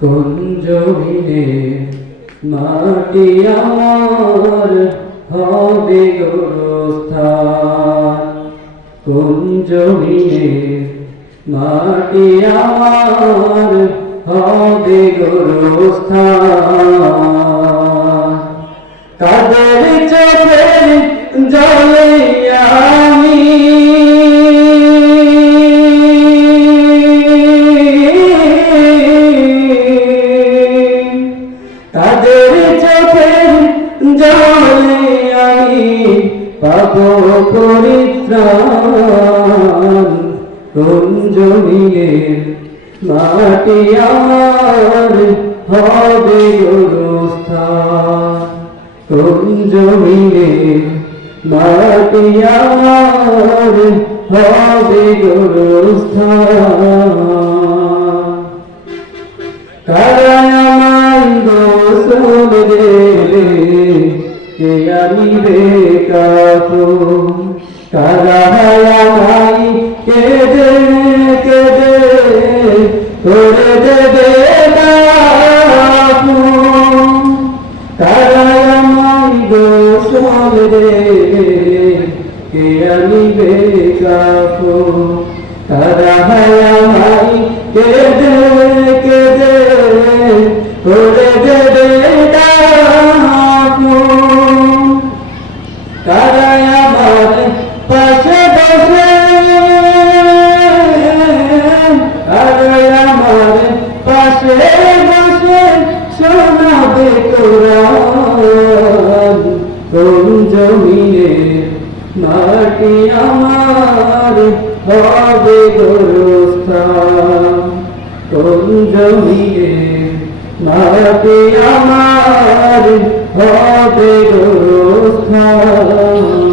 কোন জমিনে মাটি আমার হবে গোরস্থান, কোন জমিনে মাটি আমার হবে গোরস্থান। কাদের চোখের জলে আমি তাদের চোখের জলে আমি পাব পরিত্রাণ, কোন জমিনে মাটি আমার হবে গোরস্থান, কোন জমিনে মাটি আমার হবে গোরস্থান। কারা আমায় গোসল দেবে কে আনিবে কাপড়, কারা আমায় কেঁদে কেঁদে করে দেবে দাফন, কারা আমায় গোসল দেবে কে আনিবে কাপড়, কারা আমায় কেঁদে কেঁদে করে দেবে দাফন, কারা আমার পাশে বসে, কারা আমার পাশে বসে শোনাবে কোরআন, কোন জমিনে মাটি আমার হবে গোরস্থান, কোন জমিনে মাটি আমার হবে গোরস্থান।